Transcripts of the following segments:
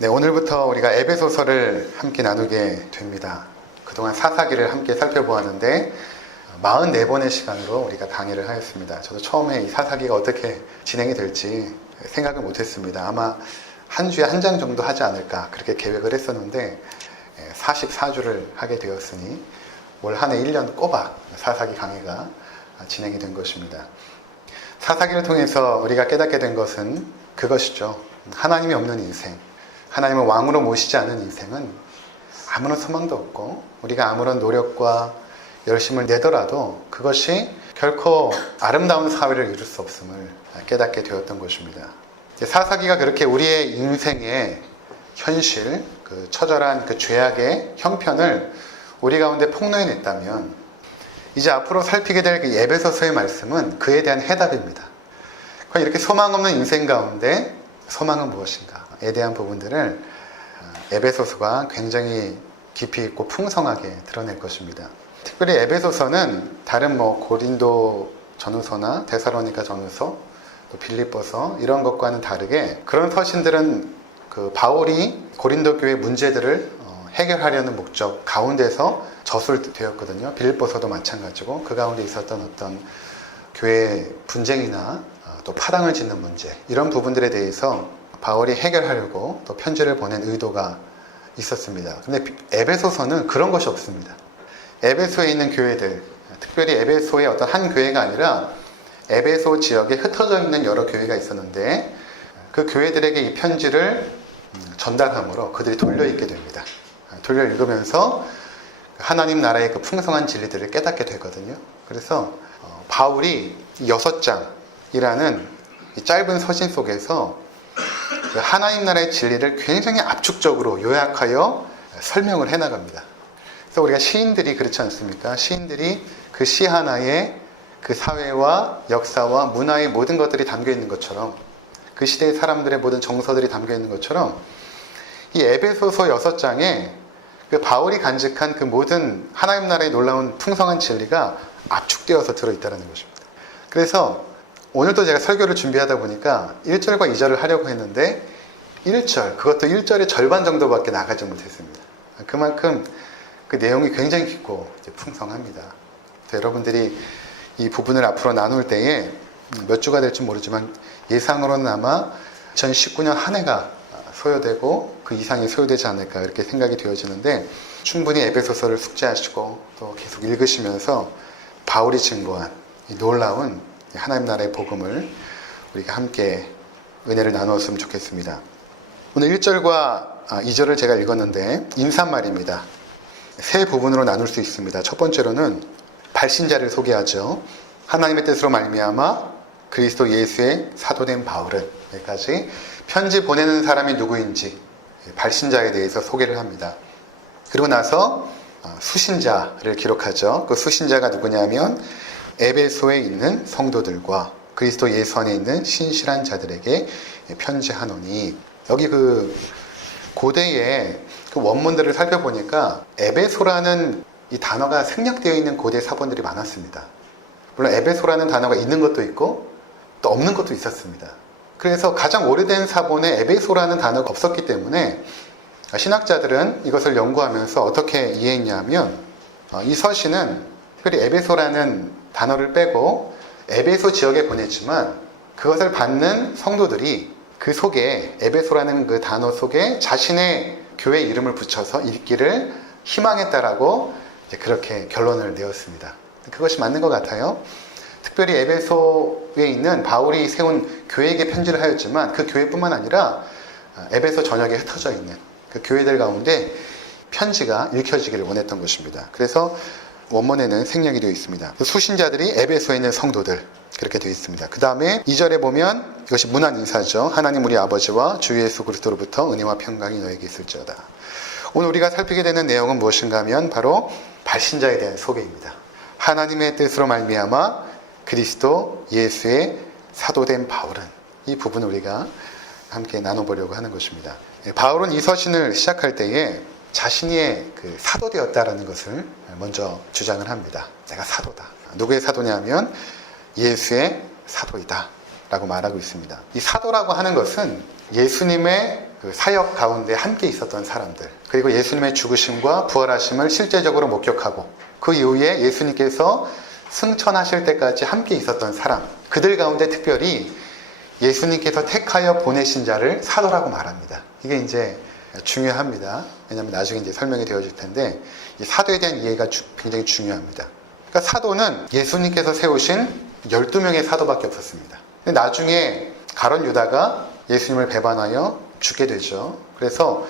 네, 오늘부터 우리가 에베소서를 함께 나누게 됩니다. 그동안 사사기를 함께 살펴보았는데 44번의 시간으로 우리가 강의를 하였습니다. 저도 처음에 이 사사기가 어떻게 진행이 될지 생각을 못했습니다. 아마 한 주에 한 장 정도 하지 않을까 그렇게 계획을 했었는데 44주를 하게 되었으니 올 한 해 1년 꼬박 사사기 강의가 진행이 된 것입니다. 사사기를 통해서 우리가 깨닫게 된 것은 그것이죠. 하나님이 없는 인생, 하나님을 왕으로 모시지 않은 인생은 아무런 소망도 없고 우리가 아무런 노력과 열심을 내더라도 그것이 결코 아름다운 사회를 이룰 수 없음을 깨닫게 되었던 것입니다. 사사기가 그렇게 우리의 인생의 현실, 그 처절한 그 죄악의 형편을 우리 가운데 폭로해냈다면 이제 앞으로 살피게 될 그 에베소서의 말씀은 그에 대한 해답입니다. 이렇게 소망 없는 인생 가운데 소망은 무엇인가에 대한 부분들을 에베소서가 굉장히 깊이 있고 풍성하게 드러낼 것입니다. 특별히 에베소서는 다른 고린도 전후서나 데살로니가 전후서, 또 빌립보서 이런 것과는 다르게 그런 서신들은 그 바울이 고린도 교회 문제들을 해결하려는 목적 가운데서 저술되었거든요. 빌립보서도 마찬가지고 그 가운데 있었던 어떤 교회 분쟁이나 또 파당을 짓는 문제 이런 부분들에 대해서 바울이 해결하려고 또 편지를 보낸 의도가 있었습니다. 근데 에베소서는 그런 것이 없습니다. 에베소에 있는 교회들, 특별히 에베소의 어떤 한 교회가 아니라 에베소 지역에 흩어져 있는 여러 교회가 있었는데 그 교회들에게 이 편지를 전달함으로 그들이 돌려 읽게 됩니다. 돌려 읽으면서 하나님 나라의 그 풍성한 진리들을 깨닫게 되거든요. 그래서 바울이 6장이라는 이 짧은 서신 속에서 하나님 나라의 진리를 굉장히 압축적으로 요약하여 설명을 해나갑니다. 그래서 우리가 시인들이 그렇지 않습니까? 시인들이 그 시 하나에 그 사회와 역사와 문화의 모든 것들이 담겨 있는 것처럼 그 시대의 사람들의 모든 정서들이 담겨 있는 것처럼 이 에베소서 6장에 그 바울이 간직한 그 모든 하나님 나라의 놀라운 풍성한 진리가 압축되어서 들어있다는 것입니다. 그래서 오늘도 제가 설교를 준비하다 보니까 1절과 2절을 하려고 했는데 1절, 그것도 1절의 절반 정도밖에 나가지 못했습니다. 그만큼 그 내용이 굉장히 깊고 풍성합니다. 여러분들이 이 부분을 앞으로 나눌 때에 몇 주가 될지 모르지만 예상으로는 아마 2019년 한 해가 소요되고 그 이상이 소요되지 않을까 이렇게 생각이 되어지는데 충분히 에베소서를 숙지하시고 또 계속 읽으시면서 바울이 증거한 이 놀라운 하나님 나라의 복음을 우리가 함께 은혜를 나누었으면 좋겠습니다. 오늘 1절과 2절을 제가 읽었는데 인사말입니다. 세 부분으로 나눌 수 있습니다. 첫 번째로는 발신자를 소개하죠. 하나님의 뜻으로 말미암아 그리스도 예수의 사도된 바울은 여기까지 편지 보내는 사람이 누구인지 발신자에 대해서 소개를 합니다. 그리고 나서 수신자를 기록하죠. 그 수신자가 누구냐면 에베소에 있는 성도들과 그리스도 예수 안에 있는 신실한 자들에게 편지하노니 여기 그 고대의 그 원문들을 살펴보니까 에베소라는 이 단어가 생략되어 있는 고대 사본들이 많았습니다. 물론 에베소라는 단어가 있는 것도 있고 또 없는 것도 있었습니다. 그래서 가장 오래된 사본에 에베소라는 단어가 없었기 때문에 신학자들은 이것을 연구하면서 어떻게 이해했냐면 이 서신은 특별히 에베소라는 단어를 빼고 에베소 지역에 보냈지만 그것을 받는 성도들이 그 속에 에베소라는 그 단어 속에 자신의 교회 이름을 붙여서 읽기를 희망했다라고 그렇게 결론을 내었습니다. 그것이 맞는 것 같아요. 특별히 에베소에 있는 바울이 세운 교회에게 편지를 하였지만 그 교회뿐만 아니라 에베소 전역에 흩어져 있는 그 교회들 가운데 편지가 읽혀지기를 원했던 것입니다. 그래서 원문에는 생략이 되어 있습니다. 수신자들이 에베소에 있는 성도들 그렇게 되어 있습니다. 그 다음에 2절에 보면 이것이 문안 인사죠. 하나님 우리 아버지와 주 예수 그리스도로부터 은혜와 평강이 너에게 있을지어다. 오늘 우리가 살피게 되는 내용은 무엇인가 하면 바로 발신자에 대한 소개입니다. 하나님의 뜻으로 말미암아 그리스도 예수의 사도된 바울은 이 부분을 우리가 함께 나눠보려고 하는 것입니다. 바울은 이 서신을 시작할 때에 자신이 그 사도되었다라는 것을 먼저 주장을 합니다. 내가 사도다. 누구의 사도냐면 예수의 사도이다 라고 말하고 있습니다. 이 사도라고 하는 것은 예수님의 그 사역 가운데 함께 있었던 사람들, 그리고 예수님의 죽으심과 부활하심을 실제적으로 목격하고 그 이후에 예수님께서 승천하실 때까지 함께 있었던 사람, 그들 가운데 특별히 예수님께서 택하여 보내신 자를 사도라고 말합니다. 이게 이제 중요합니다. 왜냐하면 나중에 이제 설명이 되어질 텐데 이 사도에 대한 이해가 굉장히 중요합니다. 그러니까 사도는 예수님께서 세우신 12명의 사도밖에 없었습니다. 근데 나중에 가룟 유다가 예수님을 배반하여 죽게 되죠. 그래서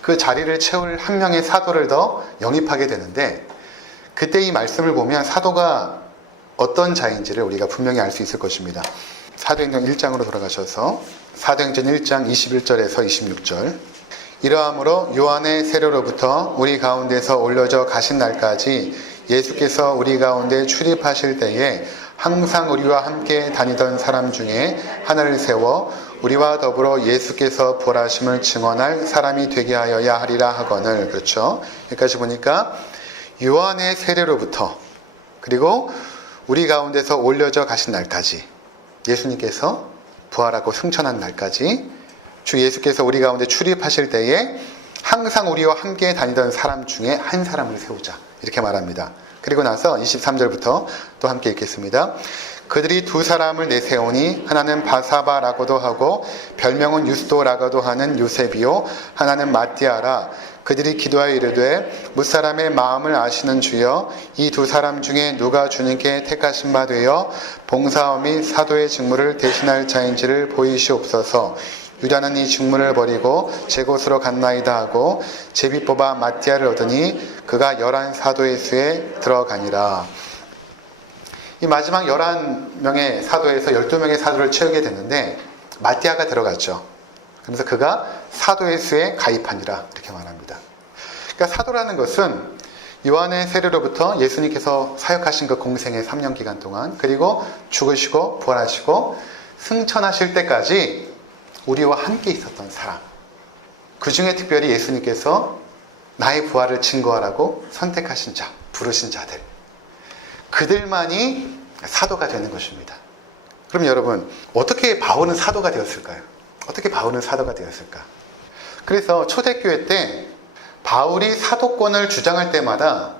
그 자리를 채울 한 명의 사도를 더 영입하게 되는데, 그때 이 말씀을 보면 사도가 어떤 자인지를 우리가 분명히 알 수 있을 것입니다. 사도행전 1장으로 돌아가셔서 사도행전 1장 21절에서 26절. 이러함으로 요한의 세례로부터 우리 가운데서 올려져 가신 날까지 예수께서 우리 가운데 출입하실 때에 항상 우리와 함께 다니던 사람 중에 하나를 세워 우리와 더불어 예수께서 부활하심을 증언할 사람이 되게 하여야 하리라 하거늘. 그렇죠? 여기까지 보니까 요한의 세례로부터 그리고 우리 가운데서 올려져 가신 날까지, 예수님께서 부활하고 승천한 날까지 주 예수께서 우리 가운데 출입하실 때에 항상 우리와 함께 다니던 사람 중에 한 사람을 세우자, 이렇게 말합니다. 그리고 나서 23절부터 또 함께 읽겠습니다. 그들이 두 사람을 내세우니 하나는 바사바라고도 하고 별명은 유스도라고도 하는 요셉이요 하나는 마띠아라. 그들이 기도하여 이르되 무사람의 마음을 아시는 주여, 이 두 사람 중에 누가 주님께 택하신 바 되어 봉사와 및 사도의 직무를 대신할 자인지를 보이시옵소서. 유다는 이 직무를 버리고 제 곳으로 갔나이다 하고 제비 뽑아 마띠아를 얻으니 그가 11사도의 수에 들어가니라. 이 마지막 11명의 사도에서 12명의 사도를 채우게 됐는데 마띠아가 들어갔죠. 그래서 그가 사도의 수에 가입하니라, 이렇게 말합니다. 그러니까 사도라는 것은 요한의 세례로부터 예수님께서 사역하신 그 공생의 3년 기간 동안, 그리고 죽으시고 부활하시고 승천하실 때까지 우리와 함께 있었던 사람, 그 중에 특별히 예수님께서 나의 부활을 증거하라고 선택하신 자, 부르신 자들, 그들만이 사도가 되는 것입니다. 그럼 여러분, 어떻게 바울은 사도가 되었을까요? 어떻게 바울은 사도가 되었을까? 그래서 초대교회 때 바울이 사도권을 주장할 때마다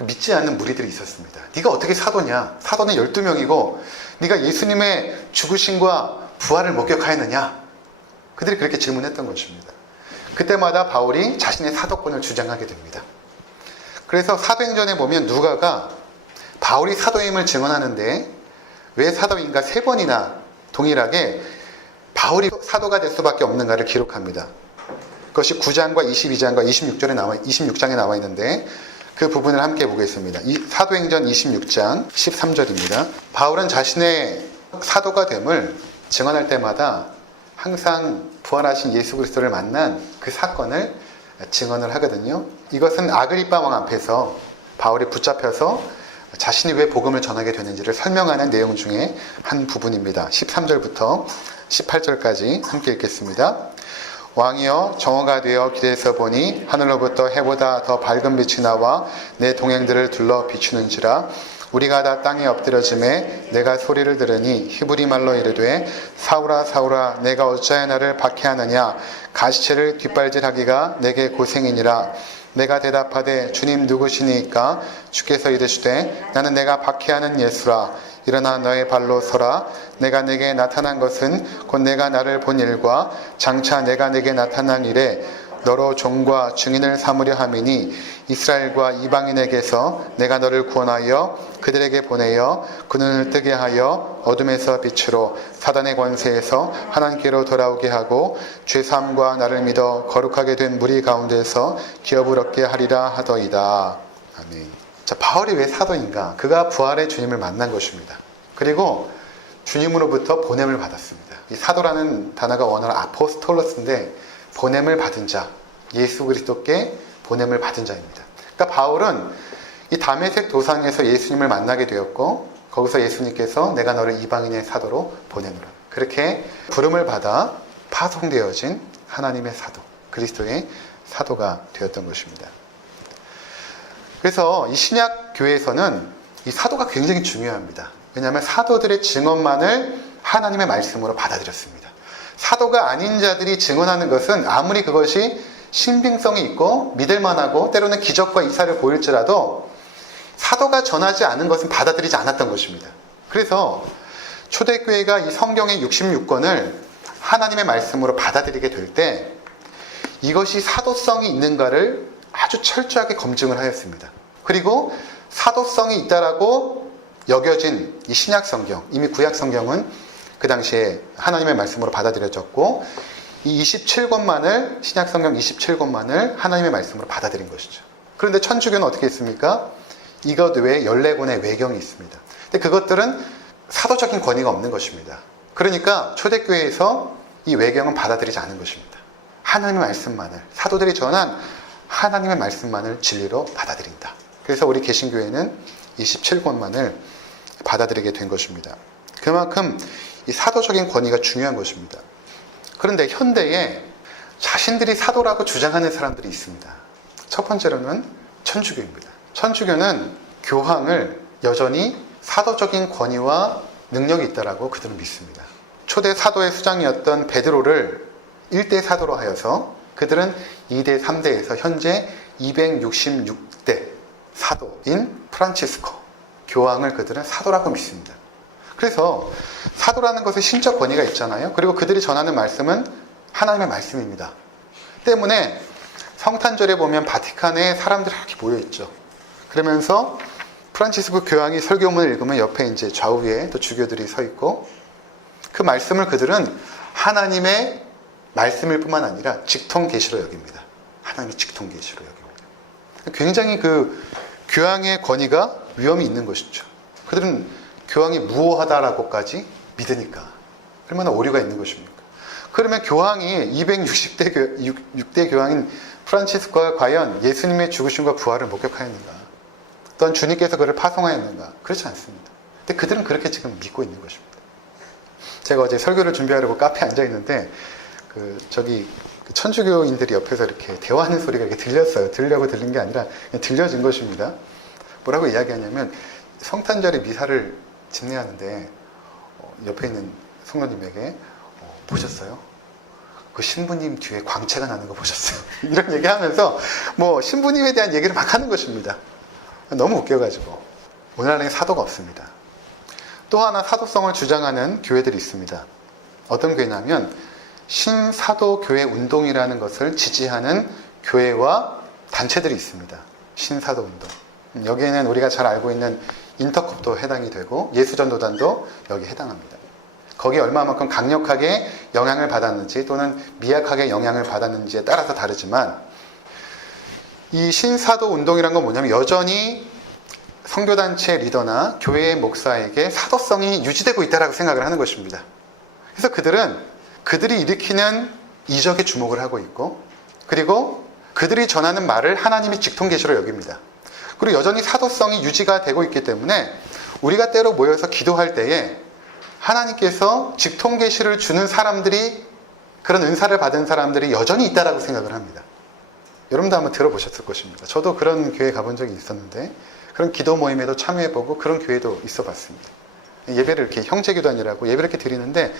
믿지 않는 무리들이 있었습니다. 네가 어떻게 사도냐? 사도는 12명이고 네가 예수님의 죽으심과 부활을 목격하였느냐? 그들이 그렇게 질문했던 것입니다. 그때마다 바울이 자신의 사도권을 주장하게 됩니다. 그래서 사도행전에 보면 누가가 바울이 사도임을 증언하는데 왜 사도인가 3번이나 동일하게 바울이 사도가 될 수밖에 없는가를 기록합니다. 그것이 9장과 22장과 26장에 나와 있는데 그 부분을 함께 보겠습니다. 사도행전 26장 13절입니다. 바울은 자신의 사도가 됨을 증언할 때마다 항상 부활하신 예수 그리스도를 만난 그 사건을 증언을 하거든요. 이것은 아그리빠 왕 앞에서 바울이 붙잡혀서 자신이 왜 복음을 전하게 되는지를 설명하는 내용 중에 한 부분입니다. 13절부터 18절까지 함께 읽겠습니다. 왕이여, 정오가 되어 길에서 보니 하늘로부터 해보다 더 밝은 빛이 나와 내 동행들을 둘러 비추는지라. 우리가 다 땅에 엎드려짐에 내가 소리를 들으니 히브리 말로 이르되 사울아 사울아 내가 어찌하여 나를 박해하느냐. 가시체를 뒷발질하기가 내게 고생이니라. 내가 대답하되 주님 누구시니까? 주께서 이르시되 나는 내가 박해하는 예수라. 일어나 너의 발로 서라. 내가 내게 나타난 것은 곧 내가 나를 본 일과 장차 내가 내게 나타난 일에 너로 종과 증인을 삼으려 함이니 이스라엘과 이방인에게서 내가 너를 구원하여 그들에게 보내어 그 눈을 뜨게 하여 어둠에서 빛으로 사단의 권세에서 하나님께로 돌아오게 하고 죄사함과 나를 믿어 거룩하게 된 무리 가운데서 기업을 얻게 하리라 하더이다. 아멘. 자, 바울이 왜 사도인가? 그가 부활의 주님을 만난 것입니다. 그리고 주님으로부터 보냄을 받았습니다. 이 사도라는 단어가 원어로 아포스톨로스인데 보냄을 받은 자, 예수 그리스도께 보냄을 받은 자입니다. 그러니까 바울은 이 다메섹 도상에서 예수님을 만나게 되었고 거기서 예수님께서 내가 너를 이방인의 사도로 보내노라. 그렇게 부름을 받아 파송되어진 하나님의 사도, 그리스도의 사도가 되었던 것입니다. 그래서 이 신약 교회에서는 이 사도가 굉장히 중요합니다. 왜냐하면 사도들의 증언만을 하나님의 말씀으로 받아들였습니다. 사도가 아닌 자들이 증언하는 것은 아무리 그것이 신빙성이 있고 믿을만하고 때로는 기적과 이사를 보일지라도 사도가 전하지 않은 것은 받아들이지 않았던 것입니다. 그래서 초대교회가 이 성경의 66권을 하나님의 말씀으로 받아들이게 될 때 이것이 사도성이 있는가를 아주 철저하게 검증을 하였습니다. 그리고 사도성이 있다라고 여겨진 이 신약 성경, 이미 구약 성경은 그 당시에 하나님의 말씀으로 받아들여졌고 이 27권만을, 신약 성경 27권만을 하나님의 말씀으로 받아들인 것이죠. 그런데 천주교는 어떻게 했습니까? 이것 외에 14권의 외경이 있습니다. 근데 그것들은 사도적인 권위가 없는 것입니다. 그러니까 초대교회에서 이 외경은 받아들이지 않은 것입니다. 하나님의 말씀만을, 사도들이 전한 하나님의 말씀만을 진리로 받아들인다. 그래서 우리 개신교회는 27권만을 받아들이게 된 것입니다. 그만큼 이 사도적인 권위가 중요한 것입니다. 그런데 현대에 자신들이 사도라고 주장하는 사람들이 있습니다. 첫 번째로는 천주교입니다. 천주교는 교황을 여전히 사도적인 권위와 능력이 있다라고 그들은 믿습니다. 초대 사도의 수장이었던 베드로를 1대 사도로 하여서 그들은 2대, 3대에서 현재 266대 사도인 프란치스코 교황을 그들은 사도라고 믿습니다. 그래서 사도라는 것에 신적 권위가 있잖아요. 그리고 그들이 전하는 말씀은 하나님의 말씀입니다. 때문에 성탄절에 보면 바티칸에 사람들이 이렇게 모여있죠. 그러면서 프란치스코 교황이 설교문을 읽으면 옆에 이제 좌우에 또 주교들이 서 있고 그 말씀을 그들은 하나님의 말씀일 뿐만 아니라 직통계시로 여깁니다. 하나님의 직통계시로 여깁니다. 굉장히 그 교황의 권위가 위험이 있는 것이죠. 그들은 교황이 무오하다라고까지 믿으니까 얼마나 오류가 있는 것입니까? 그러면 교황이 266대 교황인 프란치스코가 과연 예수님의 죽으심과 부활을 목격하였는가? 또한 주님께서 그를 파송하였는가? 그렇지 않습니다. 근데 그들은 그렇게 지금 믿고 있는 것입니다. 제가 어제 설교를 준비하려고 카페에 앉아 있는데 천주교인들이 옆에서 이렇게 대화하는 소리가 이렇게 들렸어요. 들으려고 들린 게 아니라 그냥 들려진 것입니다. 뭐라고 이야기하냐면 성탄절에 미사를 집례하는데 옆에 있는 성도님에게 보셨어요? 그 신부님 뒤에 광채가 나는 거 보셨어요? 이런 얘기하면서 뭐 신부님에 대한 얘기를 막 하는 것입니다. 너무 웃겨가지고 오늘날에 사도가 없습니다. 또 하나 사도성을 주장하는 교회들이 있습니다. 어떤 교회냐면 신사도교회 운동이라는 것을 지지하는 교회와 단체들이 있습니다. 신사도 운동. 여기에는 우리가 잘 알고 있는 인터컵도 해당이 되고 예수전도단도 여기에 해당합니다. 거기에 얼마만큼 강력하게 영향을 받았는지 또는 미약하게 영향을 받았는지에 따라서 다르지만 이 신사도 운동이란 건 뭐냐면 여전히 선교단체 리더나 교회의 목사에게 사도성이 유지되고 있다고 생각을 하는 것입니다. 그래서 그들이 일으키는 이적에 주목을 하고 있고 그리고 그들이 전하는 말을 하나님의 직통계시로 여깁니다. 그리고 여전히 사도성이 유지가 되고 있기 때문에 우리가 때로 모여서 기도할 때에 하나님께서 직통계시를 주는 사람들이 그런 은사를 받은 사람들이 여전히 있다라고 생각을 합니다. 여러분도 한번 들어보셨을 것입니다. 저도 그런 교회 가본 적이 있었는데 그런 기도 모임에도 참여해보고 그런 교회도 있어봤습니다. 예배를 이렇게 형제교단이라고 예배를 이렇게 드리는데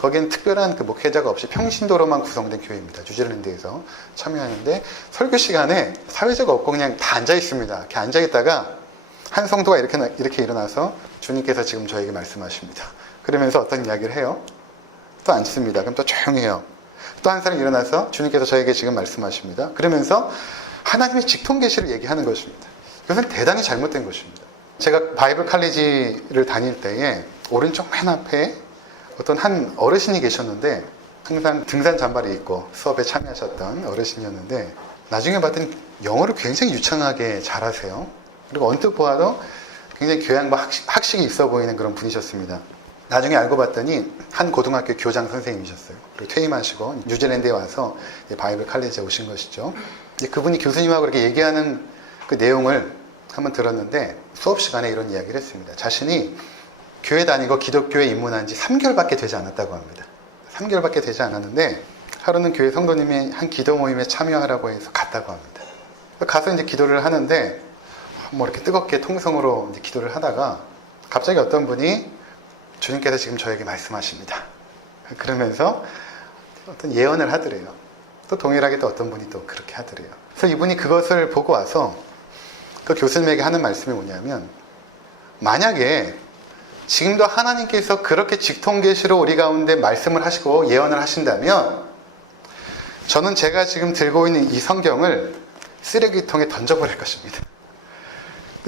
거기엔 특별한 그 목회자가 없이 평신도로만 구성된 교회입니다. 뉴질랜드에서 참여하는데 설교 시간에 사회자가 없고 그냥 다 앉아 있습니다. 이렇게 앉아 있다가 한 성도가 이렇게 일어나서 주님께서 지금 저에게 말씀하십니다. 그러면서 어떤 이야기를 해요. 또 앉습니다. 그럼 또 조용히 해요. 또 한 사람이 일어나서 주님께서 저에게 지금 말씀하십니다. 그러면서 하나님의 직통계시를 얘기하는 것입니다. 이것은 대단히 잘못된 것입니다. 제가 바이블 칼리지를 다닐 때에 오른쪽 맨 앞에 어떤 한 어르신이 계셨는데 항상 등산 잠바를 입고 수업에 참여하셨던 어르신이었는데 나중에 봤더니 영어를 굉장히 유창하게 잘하세요. 그리고 언뜻 보아도 굉장히 교양과 학식이 있어 보이는 그런 분이셨습니다. 나중에 알고 봤더니 한 고등학교 교장 선생님이셨어요. 그리고 퇴임하시고 뉴질랜드에 와서 바이블 칼리지에 오신 것이죠. 그분이 교수님하고 그렇게 얘기하는 그 내용을 한번 들었는데 수업 시간에 이런 이야기를 했습니다. 자신이 교회 다니고 기독교에 입문한 지 3개월밖에 되지 않았다고 합니다. 3개월밖에 되지 않았는데 하루는 교회 성도님이 한 기도 모임에 참여하라고 해서 갔다고 합니다. 가서 이제 기도를 하는데 뭐 이렇게 뜨겁게 통성으로 이제 기도를 하다가 갑자기 어떤 분이 주님께서 지금 저에게 말씀하십니다. 그러면서 어떤 예언을 하더래요. 또 동일하게 또 어떤 분이 또 그렇게 하더래요. 그래서 이분이 그것을 보고 와서 그 교수님에게 하는 말씀이 뭐냐면, 만약에 지금도 하나님께서 그렇게 직통계시로 우리 가운데 말씀을 하시고 예언을 하신다면, 저는 제가 지금 들고 있는 이 성경을 쓰레기통에 던져버릴 것입니다.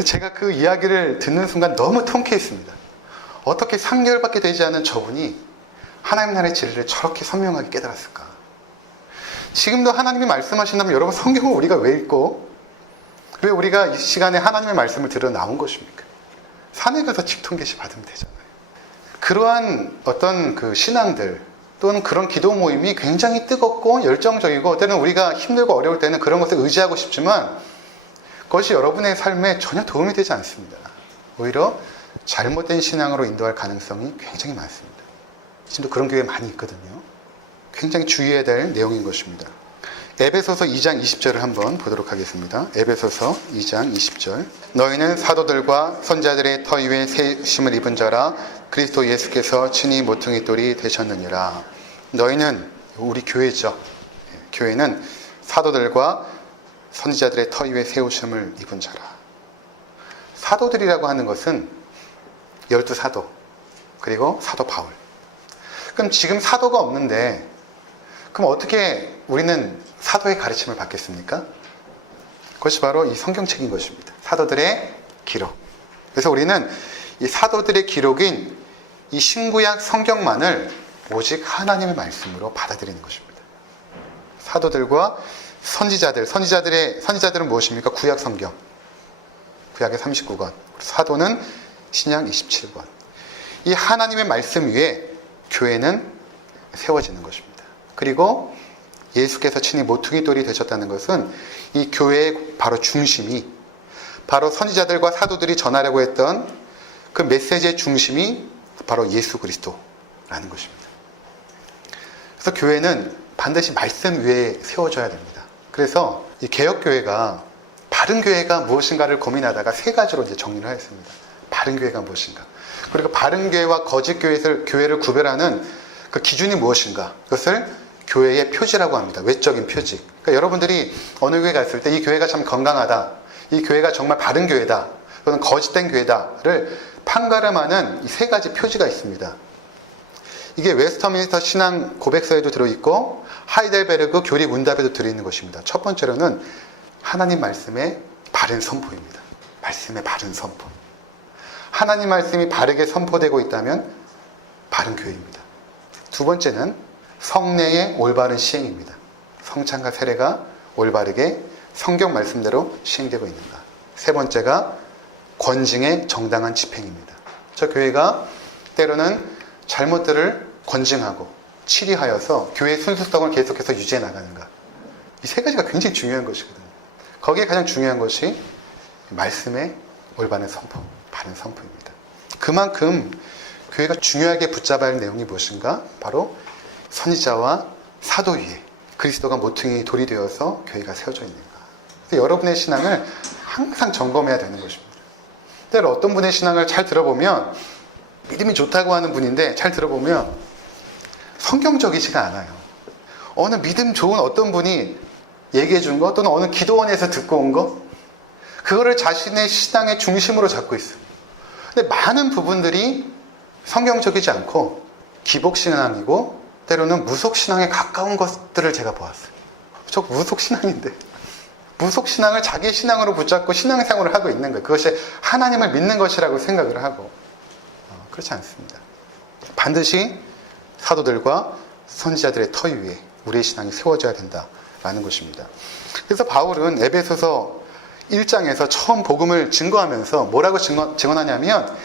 제가 그 이야기를 듣는 순간 너무 통쾌했습니다. 어떻게 3개월밖에 되지 않은 저분이 하나님 나라의 진리를 저렇게 선명하게 깨달았을까? 지금도 하나님이 말씀하신다면 여러분, 성경을 우리가 왜 읽고 왜 우리가 이 시간에 하나님의 말씀을 들어 나온 것입니까? 산에 가서 직통계시 받으면 되잖아요. 그러한 어떤 그 신앙들 또는 그런 기도 모임이 굉장히 뜨겁고 열정적이고, 때는 우리가 힘들고 어려울 때는 그런 것을 의지하고 싶지만 그것이 여러분의 삶에 전혀 도움이 되지 않습니다. 오히려 잘못된 신앙으로 인도할 가능성이 굉장히 많습니다. 지금도 그런 교회 많이 있거든요. 굉장히 주의해야 될 내용인 것입니다. 에베소서 2장 20절을 한번 보도록 하겠습니다. 에베소서 2장 20절. 너희는 사도들과 선자들의 터 위에 세우심을 입은 자라, 그리스도 예수께서 친히 모퉁이 돌이 되셨느니라. 너희는, 우리 교회죠. 교회는 사도들과 선지자들의 터 위에 세우심을 입은 자라. 사도들이라고 하는 것은 12사도, 그리고 사도 바울. 그럼 지금 사도가 없는데, 그럼 어떻게 우리는 사도의 가르침을 받겠습니까? 그것이 바로 이 성경책인 것입니다. 사도들의 기록. 그래서 우리는 이 사도들의 기록인 이 신구약 성경만을 오직 하나님의 말씀으로 받아들이는 것입니다. 사도들과 선지자들은 무엇입니까? 구약 성경. 구약의 39권. 사도는 신약 27권. 이 하나님의 말씀 위에 교회는 세워지는 것입니다. 그리고 예수께서 친히 모퉁이 돌이 되셨다는 것은 이 교회의 바로 중심이, 바로 선지자들과 사도들이 전하려고 했던 그 메시지의 중심이 바로 예수 그리스도라는 것입니다. 그래서 교회는 반드시 말씀 위에 세워져야 됩니다. 그래서 이 개혁교회가 바른 교회가 무엇인가를 고민하다가 세 가지로 이제 정리를 하였습니다. 바른 교회가 무엇인가? 그리고 바른 교회와 거짓 교회를 구별하는 그 기준이 무엇인가? 그것을 교회의 표지라고 합니다. 외적인 표지. 그러니까 여러분들이 어느 교회 갔을 때 이 교회가 참 건강하다, 이 교회가 정말 바른 교회다, 또는 거짓된 교회다를 판가름하는 이 세 가지 표지가 있습니다. 이게 웨스터민스터 신앙 고백서에도 들어있고 하이델베르그 교리 문답에도 들어있는 것입니다. 첫 번째로는 하나님 말씀의 바른 선포입니다. 말씀의 바른 선포. 하나님 말씀이 바르게 선포되고 있다면 바른 교회입니다. 두 번째는 성례의 올바른 시행입니다. 성찬과 세례가 올바르게 성경 말씀대로 시행되고 있는가. 세 번째가 권징의 정당한 집행입니다. 저 교회가 때로는 잘못들을 권징하고 치리하여서 교회의 순수성을 계속해서 유지해 나가는가. 이 세 가지가 굉장히 중요한 것이거든요. 거기에 가장 중요한 것이 말씀의 올바른 선포, 바른 선포입니다. 그만큼 교회가 중요하게 붙잡아야 할 내용이 무엇인가? 바로 선지자와 사도 위에 그리스도가 모퉁이 돌이 되어서 교회가 세워져 있는가. 그래서 여러분의 신앙을 항상 점검해야 되는 것입니다. 때로 어떤 분의 신앙을 잘 들어보면, 믿음이 좋다고 하는 분인데 잘 들어보면 성경적이지가 않아요. 어느 믿음 좋은 어떤 분이 얘기해 준 거, 또는 어느 기도원에서 듣고 온 거, 그거를 자신의 신앙의 중심으로 잡고 있어요. 근데 많은 부분들이 성경적이지 않고 기복신앙이고 때로는 무속신앙에 가까운 것들을 제가 보았어요. 저 무속신앙인데, 무속신앙을 자기의 신앙으로 붙잡고 신앙생활을 하고 있는 거예요. 그것이 하나님을 믿는 것이라고 생각을 하고, 그렇지 않습니다. 반드시 사도들과 선지자들의 터 위에 우리의 신앙이 세워져야 된다라는 것입니다. 그래서 바울은 에베소서 1장에서 처음 복음을 증거하면서 뭐라고 증언하냐면,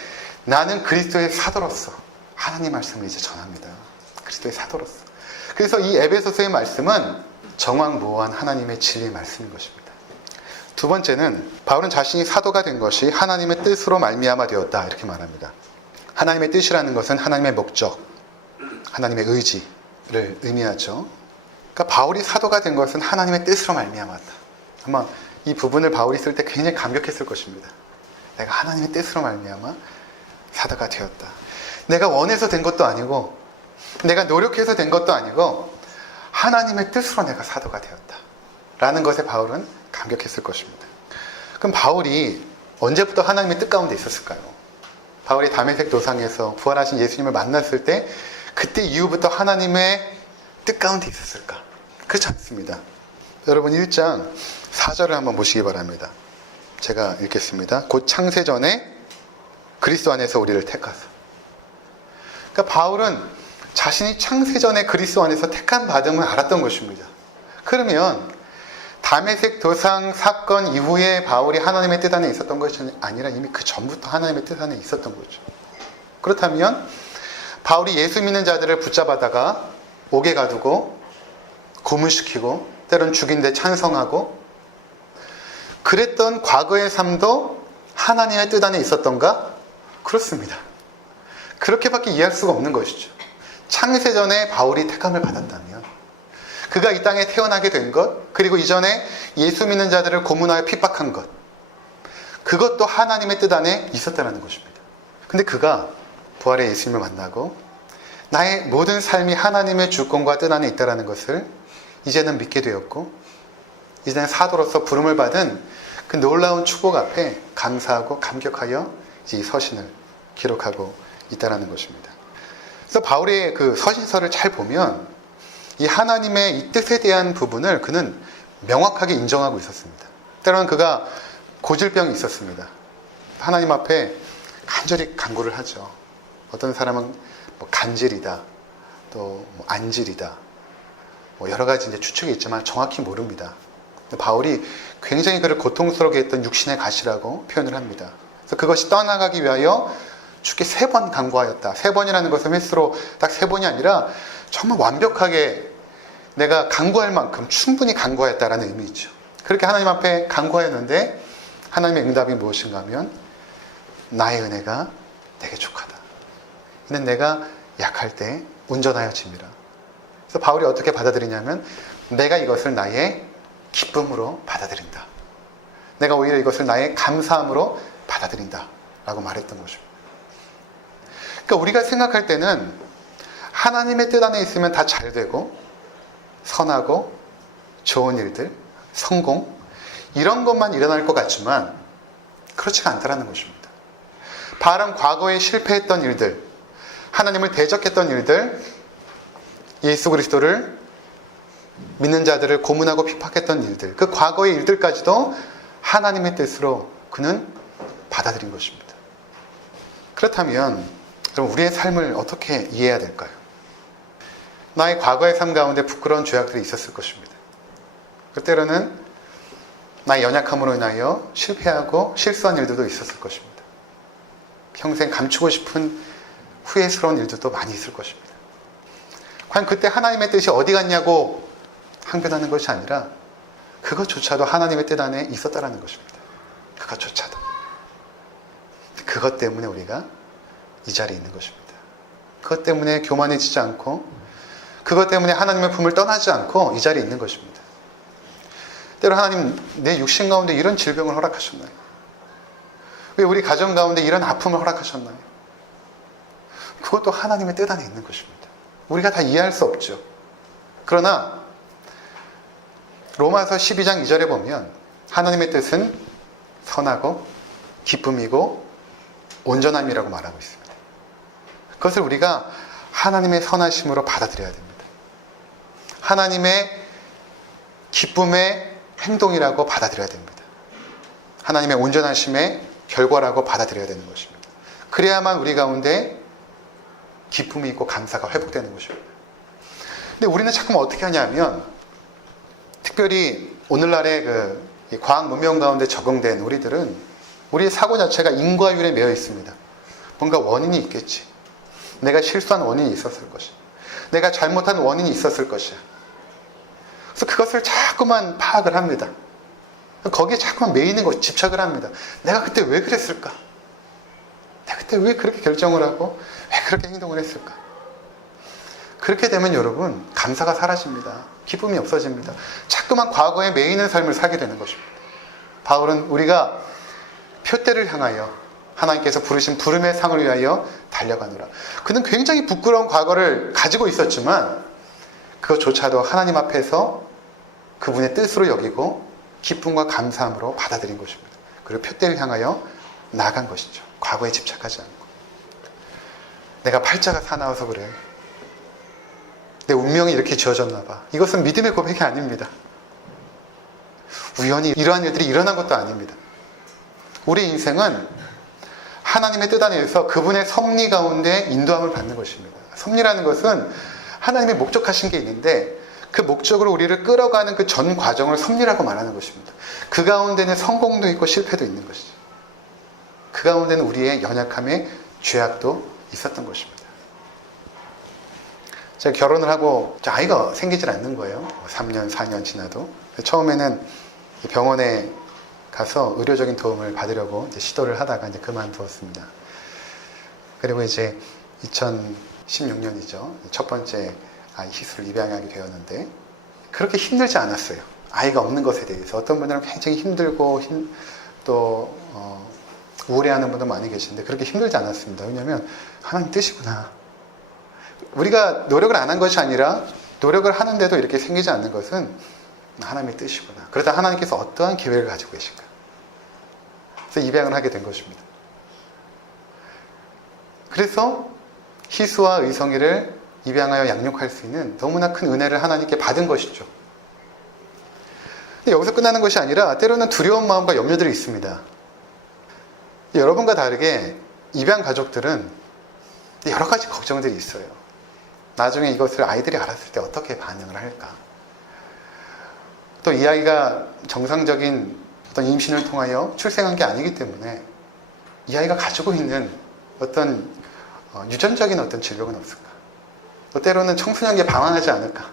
나는 그리스도의 사도로서 하나님 말씀을 이제 전합니다. 그리스도의 사도로서. 그래서 이 에베소서의 말씀은 정확무오한 하나님의 진리의 말씀인 것입니다. 두 번째는 바울은 자신이 사도가 된 것이 하나님의 뜻으로 말미암아 되었다, 이렇게 말합니다. 하나님의 뜻이라는 것은 하나님의 목적, 하나님의 의지를 의미하죠. 그러니까 바울이 사도가 된 것은 하나님의 뜻으로 말미암았다. 아마 이 부분을 바울이 쓸 때 굉장히 감격했을 것입니다. 내가 하나님의 뜻으로 말미암아 사도가 되었다. 내가 원해서 된 것도 아니고, 내가 노력해서 된 것도 아니고, 하나님의 뜻으로 내가 사도가 되었다 라는 것에 바울은 감격했을 것입니다. 그럼 바울이 언제부터 하나님의 뜻 가운데 있었을까요? 바울이 다메섹 도상에서 부활하신 예수님을 만났을 때 그때 이후부터 하나님의 뜻 가운데 있었을까? 그렇지 않습니다. 여러분 1장 4절을 한번 보시기 바랍니다. 제가 읽겠습니다. 곧 창세전에 그리스도 안에서 우리를 택하사. 그러니까 바울은 자신이 창세전에 그리스도 안에서 택한 받음을 알았던 것입니다. 그러면 다메섹 도상 사건 이후에 바울이 하나님의 뜻 안에 있었던 것이 아니라 이미 그 전부터 하나님의 뜻 안에 있었던 거죠. 그렇다면 바울이 예수 믿는 자들을 붙잡아다가 옥에 가두고 고문시키고 때론 죽인 데 찬성하고 그랬던 과거의 삶도 하나님의 뜻 안에 있었던가? 그렇습니다. 그렇게밖에 이해할 수가 없는 것이죠. 창세전에 바울이 택함을 받았다면 그가 이 땅에 태어나게 된 것, 그리고 이전에 예수 믿는 자들을 고문하여 핍박한 것, 그것도 하나님의 뜻 안에 있었다는 것입니다. 근데 그가 부활의 예수님을 만나고 나의 모든 삶이 하나님의 주권과 뜻 안에 있다는 것을 이제는 믿게 되었고, 이제는 사도로서 부름을 받은 그 놀라운 축복 앞에 감사하고 감격하여 이 서신을 기록하고 있다는 것입니다. 그래서 바울의 그 서신서를 잘 보면 이 하나님의 이 뜻에 대한 부분을 그는 명확하게 인정하고 있었습니다. 때로는 그가 고질병이 있었습니다. 하나님 앞에 간절히 간구를 하죠. 어떤 사람은 뭐 간질이다, 또 뭐 안질이다, 뭐 여러 가지 이제 추측이 있지만 정확히 모릅니다. 바울이 굉장히 그를 고통스럽게 했던 육신의 가시라고 표현을 합니다. 그래서 그것이 떠나가기 위하여 주께 3번 간구하였다. 3번이라는 것은 횟수로 딱 3번이 아니라 정말 완벽하게 내가 간구할 만큼 충분히 간구하였다라는 의미죠. 그렇게 하나님 앞에 간구하였는데 하나님의 응답이 무엇인가 하면 나의 은혜가 내게 족하다. 이는 내가 약할 때 운전하여 짐이라. 그래서 바울이 어떻게 받아들이냐면 내가 이것을 나의 기쁨으로 받아들인다. 내가 오히려 이것을 나의 감사함으로 받아들인다 라고 말했던 것입니다. 그러니까 우리가 생각할 때는 하나님의 뜻 안에 있으면 다 잘 되고 선하고 좋은 일들, 성공 이런 것만 일어날 것 같지만 그렇지가 않다는 것입니다. 바울은 과거에 실패했던 일들, 하나님을 대적했던 일들, 예수 그리스도를 믿는 자들을 고문하고 핍박했던 일들, 그 과거의 일들까지도 하나님의 뜻으로 그는 받아들인 것입니다. 그렇다면 그럼 우리의 삶을 어떻게 이해해야 될까요? 나의 과거의 삶 가운데 부끄러운 죄악들이 있었을 것입니다. 때로는 나의 연약함으로 인하여 실패하고 실수한 일들도 있었을 것입니다. 평생 감추고 싶은 후회스러운 일들도 많이 있을 것입니다. 과연 그때 하나님의 뜻이 어디 갔냐고 항변하는 것이 아니라 그것조차도 하나님의 뜻 안에 있었다는 것입니다. 그것조차도. 그것 때문에 우리가 이 자리에 있는 것입니다. 그것 때문에 교만해지지 않고 그것 때문에 하나님의 품을 떠나지 않고 이 자리에 있는 것입니다. 때로 하나님 내 육신 가운데 이런 질병을 허락하셨나요? 왜 우리 가정 가운데 이런 아픔을 허락하셨나요? 그것도 하나님의 뜻 안에 있는 것입니다. 우리가 다 이해할 수 없죠. 그러나 로마서 12장 2절에 보면 하나님의 뜻은 선하고 기쁨이고 온전함이라고 말하고 있습니다. 그것을 우리가 하나님의 선하심으로 받아들여야 됩니다. 하나님의 기쁨의 행동이라고 받아들여야 됩니다. 하나님의 온전하심의 결과라고 받아들여야 되는 것입니다. 그래야만 우리 가운데 기쁨이 있고 감사가 회복되는 것입니다. 근데 우리는 자꾸 어떻게 하냐면 특별히 오늘날의 그 과학 문명 가운데 적응된 우리들은 우리의 사고 자체가 인과율에 매여 있습니다. 뭔가 원인이 있겠지. 내가 실수한 원인이 있었을 것이야. 내가 잘못한 원인이 있었을 것이야. 그래서 그것을 자꾸만 파악을 합니다. 거기에 자꾸만 매이는 것, 집착을 합니다. 내가 그때 왜 그랬을까? 내가 그때 왜 그렇게 결정을 하고 왜 그렇게 행동을 했을까? 그렇게 되면 여러분 감사가 사라집니다. 기쁨이 없어집니다. 자꾸만 과거에 매이는 삶을 살게 되는 것입니다. 바울은 우리가 표대를 향하여 하나님께서 부르신 부름의 상을 위하여 달려가노라. 그는 굉장히 부끄러운 과거를 가지고 있었지만 그것조차도 하나님 앞에서 그분의 뜻으로 여기고 기쁨과 감사함으로 받아들인 것입니다. 그리고 표대를 향하여 나아간 것이죠. 과거에 집착하지 않고. 내가 팔자가 사나워서 그래. 내 운명이 이렇게 지어졌나 봐. 이것은 믿음의 고백이 아닙니다. 우연히 이러한 일들이 일어난 것도 아닙니다. 우리 인생은 하나님의 뜻 안에서 그분의 섭리 가운데 인도함을 받는 것입니다. 섭리라는 것은 하나님이 목적하신 게 있는데 그 목적으로 우리를 끌어가는 그 전 과정을 섭리라고 말하는 것입니다. 그 가운데는 성공도 있고 실패도 있는 것이죠. 그 가운데는 우리의 연약함에 죄악도 있었던 것입니다. 제가 결혼을 하고 아이가 생기질 않는 거예요. 3년, 4년 지나도. 처음에는 병원에 가서 의료적인 도움을 받으려고 이제 시도를 하다가 이제 그만두었습니다. 그리고 이제 2016년이죠. 첫 번째 아이 희수를 입양하게 되었는데 그렇게 힘들지 않았어요. 아이가 없는 것에 대해서. 어떤 분들은 굉장히 힘들고 또 우울해하는 분도 많이 계신데 그렇게 힘들지 않았습니다. 왜냐하면 하나님 뜻이구나. 우리가 노력을 안 한 것이 아니라 노력을 하는데도 이렇게 생기지 않는 것은 하나님의 뜻이구나. 그러다 하나님께서 어떠한 계획을 가지고 계신가. 그래서 입양을 하게 된 것입니다. 그래서 희수와 의성이를 입양하여 양육할 수 있는 너무나 큰 은혜를 하나님께 받은 것이죠. 근데 여기서 끝나는 것이 아니라 때로는 두려운 마음과 염려들이 있습니다. 여러분과 다르게 입양 가족들은 여러 가지 걱정들이 있어요. 나중에 이것을 아이들이 알았을 때 어떻게 반응을 할까? 또 이 아이가 정상적인 어떤 임신을 통하여 출생한 게 아니기 때문에 이 아이가 가지고 있는 어떤 유전적인 어떤 질병은 없을까? 또 때로는 청소년기에 방황하지 않을까?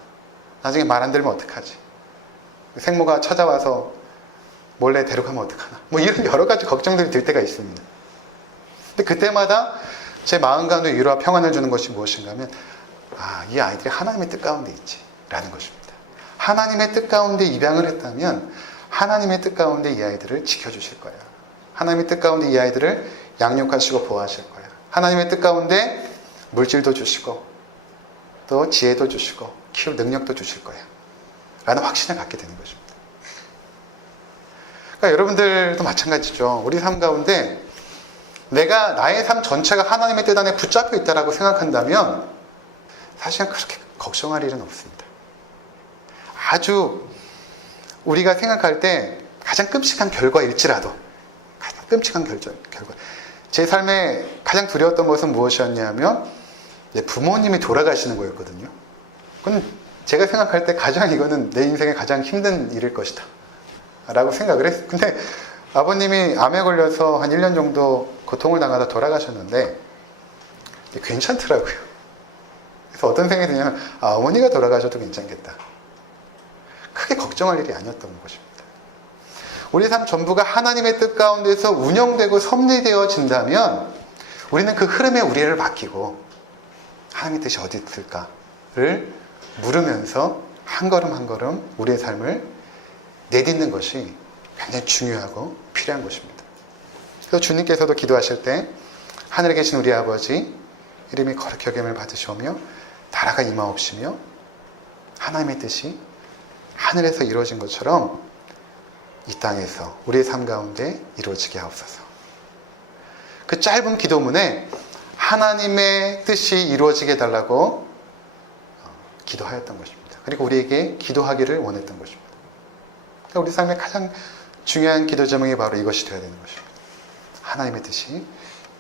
나중에 말 안 들으면 어떡하지? 생모가 찾아와서 몰래 데려가면 어떡하나? 뭐 이런 여러 가지 걱정들이 들 때가 있습니다. 근데 그때마다 제 마음 가운데 위로와 평안을 주는 것이 무엇인가 하면 이 아이들이 하나님의 뜻 가운데 있지 라는 것입니다. 하나님의 뜻 가운데 입양을 했다면 하나님의 뜻 가운데 이 아이들을 지켜주실 거야. 하나님의 뜻 가운데 이 아이들을 양육하시고 보호하실 거야. 하나님의 뜻 가운데 물질도 주시고 또 지혜도 주시고 키울 능력도 주실 거야 라는 확신을 갖게 되는 것입니다. 그러니까 여러분들도 마찬가지죠. 우리 삶 가운데 내가 나의 삶 전체가 하나님의 뜻 안에 붙잡혀 있다고 생각한다면 사실은 그렇게 걱정할 일은 없습니다. 아주 우리가 생각할 때 가장 끔찍한 결과일지라도 가장 끔찍한 결과. 제 삶에 가장 두려웠던 것은 무엇이었냐면 부모님이 돌아가시는 거였거든요. 그건 제가 생각할 때 이거는 내 인생에 가장 힘든 일일 것이다 라고 생각을 했어요. 근데 아버님이 암에 걸려서 한 1년 정도 고통을 당하다 돌아가셨는데 괜찮더라고요. 그래서 어떤 생각이 드냐면 어머니가 돌아가셔도 괜찮겠다. 크게 걱정할 일이 아니었던 것입니다. 우리 삶 전부가 하나님의 뜻 가운데서 운영되고 섭리되어진다면 우리는 그 흐름에 우리를 맡기고 하나님의 뜻이 어디 있을까를 물으면서 한 걸음 한 걸음 우리의 삶을 내딛는 것이 굉장히 중요하고 필요한 것입니다. 그래서 주님께서도 기도하실 때 하늘에 계신 우리 아버지 이름이 거룩히 여김을 받으시오며 나라가 임하옵시며 하나님의 뜻이 하늘에서 이루어진 것처럼 이 땅에서 우리의 삶 가운데 이루어지게 하옵소서. 그 짧은 기도문에 하나님의 뜻이 이루어지게 해달라고 기도하였던 것입니다. 그리고 우리에게 기도하기를 원했던 것입니다. 그러니까 우리 삶의 가장 중요한 기도 제목이 바로 이것이 되어야 되는 것입니다. 하나님의 뜻이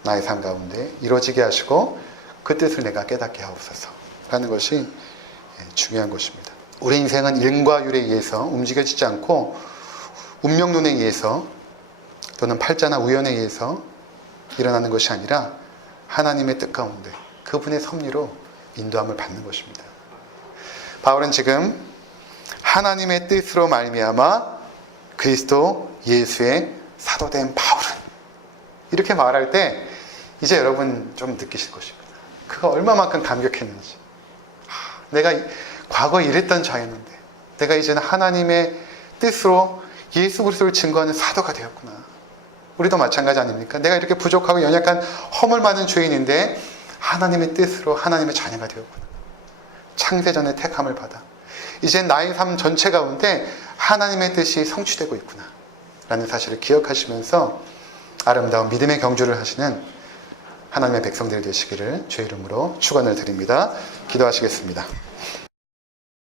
나의 삶 가운데 이루어지게 하시고 그 뜻을 내가 깨닫게 하옵소서 라는 것이 중요한 것입니다. 우리 인생은 일과 율에 의해서 움직여지지 않고 운명론에 의해서 또는 팔자나 우연에 의해서 일어나는 것이 아니라 하나님의 뜻 가운데 그분의 섭리로 인도함을 받는 것입니다. 바울은 지금 하나님의 뜻으로 말미암아 그리스도 예수의 사도된 바울은 이렇게 말할 때 이제 여러분 좀 느끼실 것입니다. 그가 얼마만큼 감격했는지. 내가 과거에 이랬던 자였는데 내가 이제는 하나님의 뜻으로 예수 그리스도를 증거하는 사도가 되었구나. 우리도 마찬가지 아닙니까? 내가 이렇게 부족하고 연약한 허물 많은 죄인인데 하나님의 뜻으로 하나님의 자녀가 되었구나. 창세전에 택함을 받아 이제 나의 삶 전체 가운데 하나님의 뜻이 성취되고 있구나 라는 사실을 기억하시면서 아름다운 믿음의 경주를 하시는 하나님의 백성들이 되시기를 주의 이름으로 축원을 드립니다. 기도하시겠습니다.